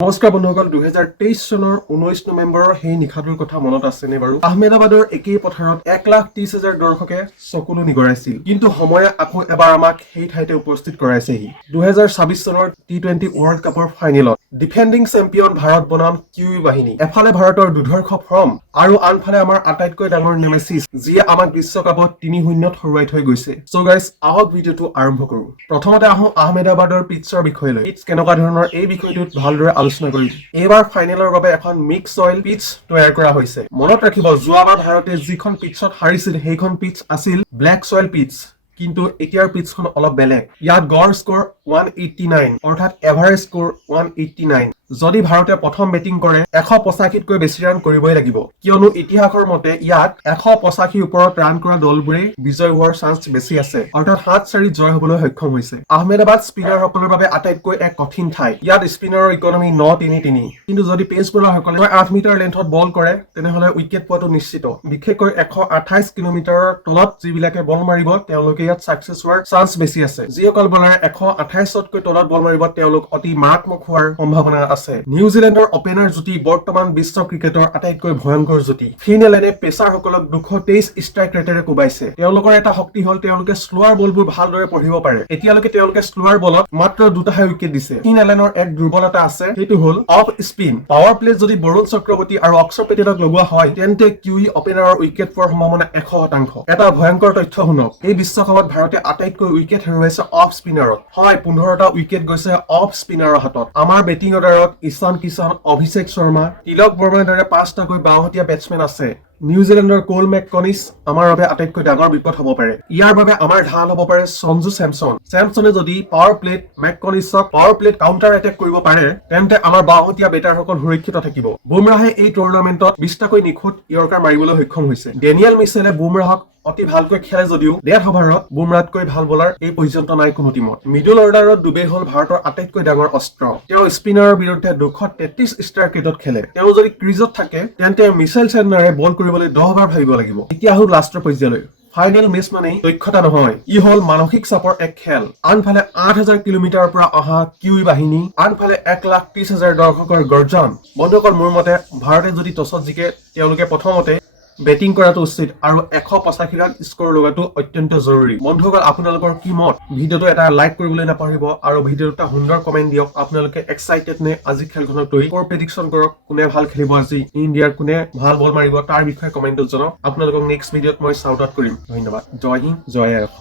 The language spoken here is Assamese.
নমস্কাৰ বন্ধুসকল 2023 চনৰ 19 নৱেম্বৰৰ সেই নিশাটোৰ কথা মনত আছেনে বাৰু আহমেদাবাদৰ একেই পথাৰত 1,30,000 দৰ্শকে চকুলো নিগৰাইছিল কিন্তু সময়ে আকৌ এবাৰ আমাক সেই ঠাইতে উপস্থিত কৰাইছেহি 2026 চনৰ টি20 ৱৰ্ল্ড কাপৰ ফাইনেলত ডিফেন্ডিং চেম্পিয়ন ভাৰত বনাম কিউই বাহিনী এফালে ভাৰতৰ দুৰ্ধৰ্ষ ফৰ্ম আৰু আনফালে আমাৰ আটাইতকৈ ডাঙৰ নেমেচিছ যিয়ে আমাক বিশ্বকাপত 3-0ত হৰুৱাই থৈ গৈছে সো গাইস আহক ভিডিওটো আৰম্ভ কৰো প্ৰথমতে আহো আহমেদাবাদৰ পিটছৰ বিষয়লৈ পিটছ কেনেকুৱা ধৰণৰ এই বিষয়টোত ভালদৰে আলোচনা কৰিম এবাৰ ফাইনেলৰ বাবে এখন মিক্স সয়েল পিটছ তৈয়াৰ কৰা হৈছে মনত ৰাখিব যোৱাবাৰ ভাৰতে যিখন পিটছত হাৰিছিল সেইখন পিটছ আছিল ব্ল্যাক সয়েল পিটছ কিন্তু এতিয়াৰ পিটছখন অলপ বেলেগ ইয়াত গড় স্কোৰ 189 অৰ্থাৎ এভাৰেজ স্কোৰ 189 যদি ভাৰতে প্ৰথম বেটিং কৰে 185তকৈ বেছি ৰান কৰিবই লাগিব কিয়নো ইতিহাসৰ মতে ইয়াত 185 ওপৰত ৰান কৰা দলবোৰে বিজয় হোৱাৰ চান্স বেছি আছে অৰ্থাৎ 7-4 জয় হ'বলৈ সক্ষম হৈছে আহমেদাবাদ স্পিনাৰসকলৰ বাবে আটাইতকৈ এক কঠিন ঠাই ইয়াত স্পিনাৰৰ ইকনমি 9-3-3 কিন্তু যদি পেস বলাৰসকলে 8 মিটাৰ লেন্থত বল কৰে তেনেহলে উইকেট পোৱাটো নিশ্চিত বিশেষকৈ 128 কিলোমিটাৰৰ তলত যিবিলাকে বল মাৰিব তেওঁলোকে ইয়াত সাকসেছ হোৱাৰ চান্স বেছি আছে যিসকল বলাৰে 128তকৈ তলত বল মাৰিব তেওঁলোক অতি মাৰাত্মক হোৱাৰ সম্ভাৱনা আছে নিউজিলেণ্ডৰ ওপেনাৰ জুটি বৰ্তমান বিশ্ব ক্ৰিকেটৰ আটাইতকৈ ভয়ংকৰ জুটি ফিন এলেনে পেসাৰসকলক 223 ষ্ট্ৰাইক ৰেটেৰে কোবাইছে তেওঁলোকৰ এটা শক্তি হল তেওঁলোকে স্লোৱাৰ বলবোৰ ভালদৰে পঢ়িব পাৰে এতিয়ালৈকে তেওঁলোকে স্লোৱাৰ বলত মাত্ৰ দুটাহে উইকেট দিছে ফিন এলেনৰ এক দুৰ্বলতা আছে সেইটো hall off spin power play যদি বৰুণ চক্ৰৱৰ্তী আৰু অক্ষৰ পেটেলক লগোৱা হয় তেন্তে কিউই ওপেনাৰৰ উইকেট পোৱাৰ সম্ভাৱনা 100% এটা ভয়ংকৰ তথ্য শুনক এই বিশ্বকাপত ভাৰতে আটাইতকৈ উইকেট হেৰুৱাইছে অফ স্পিনাৰত হয় 15টা উইকেট গৈছে অফ স্পিনাৰৰ হাতত আমাৰ বেটিং অৰ্ডাৰত ঈশান কিষাণ অভিষেক শৰ্মা তিলক বৰ্মাৰ দৰে 5টাকৈ বাওহতীয়া বেটছমেন আছে নিউজিলেণ্ডৰ কোল মেককনিছ আমাৰ বাবে আটাইতকৈ ডাঙৰ বিপদ হ'ব পাৰে ইয়াৰ বাবে আমাৰ ঢাল হ'ব পাৰে সঞ্জু স্যামসনে যদি পাৱাৰ প্লেট মেককনিছক পাৱাৰ প্লেট কাউন্টাৰ এটেক কৰিব পাৰে তেন্তে আমাৰ বাওহতীয়া বেটাৰসকল সুৰক্ষিত থাকিব বুমৰাহে এই টুৰ্নামেণ্টত 20টাকৈ নিখুঁত ইয়ৰ্কাৰ মাৰিবলৈ সক্ষম হৈছে ডেনিয়েল মিচেলে বুমৰাহক অতি ভালকৈ খেলে যদিও ডেথ ওভাৰত বুমৰাতকৈ ভাল বলাৰ এই পৰ্যন্ত নাই কোনো টিমত মিডল অৰ্ডাৰত ডুবে হল ভাৰতৰ আটাইতকৈ ডাঙৰ অস্ত্ৰ তেওঁ স্পিনাৰৰ বিৰুদ্ধে 233 ষ্ট্ৰাইক ৰেটত খেলে তেওঁ যদি ক্ৰিজত থাকে তেন্তে মিচেল চেন্নাৰে বল কৰিবলৈ 10 বাৰ ভাবিব লাগিব এতিয়া হল লাষ্টৰ পৰ্যায়লৈ ফাইনেল মেচ মানে দক্ষতা নহয় ই হল মানসিক চাপৰ এক খেল আনফালে 8000 কিলোমিটাৰৰ পৰা অহা কিউই বাহিনী আনফালে 1,30,000 দৰ্শকৰ গৰ্জন বন্ধুসকল মোৰ মতে ভাৰতে যদি টছত জিকে তেওঁলোকে প্ৰথমতে বেটিং কৰাটো উচিত আৰু 185 ৰান স্কোৰ লগাটো অত্যন্ত জৰুৰী বন্ধুসকল আপোনালোকৰ কি মত ভিডিওটো এটা লাইক কৰিবলৈ নাপাহৰিব আৰু ভিডিওটো এটা সুন্দৰ কমেন্ট দিয়ক আপোনালোকে এক্সাইটেড নে আজি খেলখনক লৈ স্কোৰ প্ৰেডিকচন কৰক কোনে ভাল খেলিব আজি ইণ্ডিয়াৰ কোনে ভাল বল মাৰিব তাৰ বিষয়ে কমেন্টত জনাওক আপোনালোকক নেক্সট ভিডিওত মই শাউট আউট কৰিম ধন্যবাদ জয় হিন্দ জয়